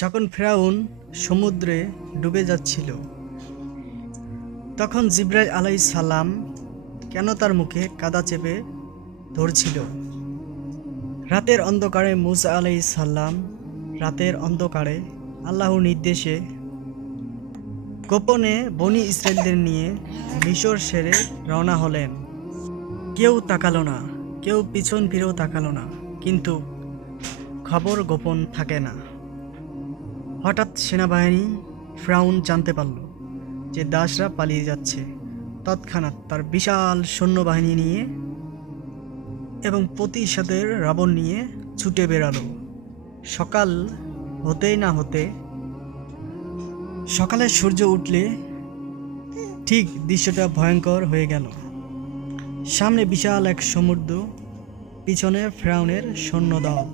যখন ফিরআউন সমুদ্রে ডুবে যাচ্ছিল, তখন জিবরাইল আলাইহিস সালাম কেন তার মুখে কাদা চেপে ধরছিল। রাতের অন্ধকারে মুসা আলাইহিস সালাম রাতের অন্ধকারে আল্লাহর নির্দেশে গোপনে বনি ইসরায়েলদের নিয়ে মিশর সেরে রওনা হলেন। কেউ তাকালো না, কেউ পিছন ফিরেও তাকালো না, কিন্তু খবর গোপন থাকে না। হঠাৎ সেনাবাহিনী ফিরআউন জানতে পারল যে দাসরা পালিয়ে যাচ্ছে। তৎক্ষণাৎ তার বিশাল সৈন্যবাহিনী নিয়ে এবং প্রতিশোধের রাবণ নিয়ে ছুটে বেরালো। সকাল হতেই না হতে সকালে সূর্য উঠলে ঠিক দৃশ্যটা ভয়ঙ্কর হয়ে গেল। সামনে বিশাল এক সমুদ্র, পিছনে ফিরআউনের সৈন্যদল।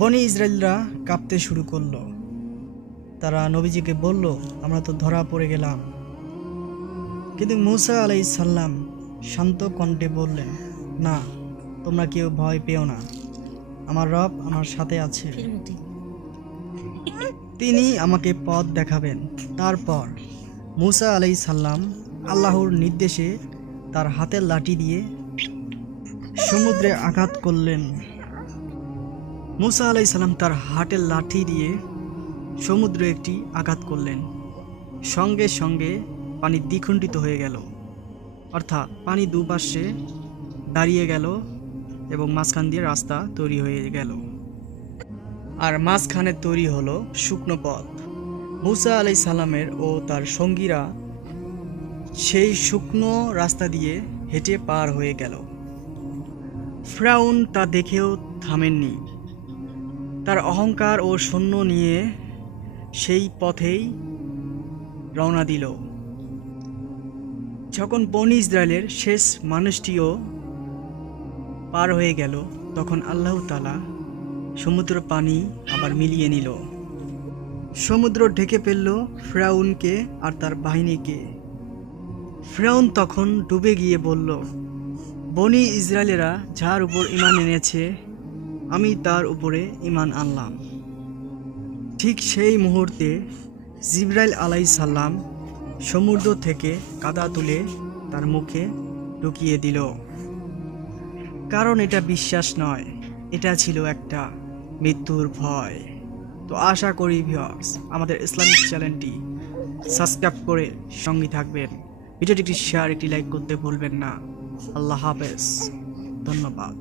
বনি ইসরায়েলরা কাঁপতে শুরু করলো। তারা নবীজিকে বলল, আমরা তো ধরা পড়ে গেলাম। কিন্তু মুসা আলাইহিস সালাম শান্ত কণ্ঠে বললেন, না, তোমরা কেউ ভয় পেও না, আমার রব আমার সাথে আছে, তিনি আমাকে পথ দেখাবেন। তারপর মুসা আলাইহিস সালাম আল্লাহর নির্দেশে তার হাতের লাঠি দিয়ে সমুদ্রে আঘাত করলেন। মুসা আলাইহিস সালাম তার হাতের লাঠি দিয়ে সমুদ্রে একটি আঘাত করলেন। সঙ্গে সঙ্গে পানি দ্বিখণ্ডিত হয়ে গেল, অর্থাৎ পানি দুপাশে দাঁড়িয়ে গেল এবং মাঝখান দিয়ে রাস্তা তৈরি হয়ে গেল, আর মাঝখানে তৈরি হলো শুকনো পথ। মুসা আলাইহিস সালামের ও তার সঙ্গীরা সেই শুকনো রাস্তা দিয়ে হেঁটে পার হয়ে গেল। ফিরআউন তা দেখেও থামেননি। তার অহংকার ও সৈন্য নিয়ে সেই পথেই রওনা দিল। যখন বনি ইসরায়েলের শেষ মানুষটিও পার হয়ে গেল, তখন আল্লাহ তাআলা সমুদ্র পানি আবার মিলিয়ে নিল। সমুদ্র ঢেকে ফেলল ফিরআউনকে আর তার বাহিনীকে। ফিরআউন তখন ডুবে গিয়ে বলল, বনি ইসরায়েলেরা যার উপর ঈমান এনেছে, আমি তার উপরে ঈমান আনলাম। ঠিক সেই মুহূর্তে জিবরাইল আলাইহিস সালাম সমুদ্র থেকে কাদা তুলে তার মুখে ঢুকিয়ে দিল। কারণ এটা বিশ্বাস নয়, এটা ছিল একটা মৃত্যুর ভয়। তো আশা করি ভিউয়ার্স আমাদের ইসলামিক চ্যানেলটি সাবস্ক্রাইব করে সঙ্গে থাকবেন। ভিডিওটি একটি শেয়ার, একটি লাইক করতে ভুলবেন না। আল্লাহ হাফেজ, ধন্যবাদ।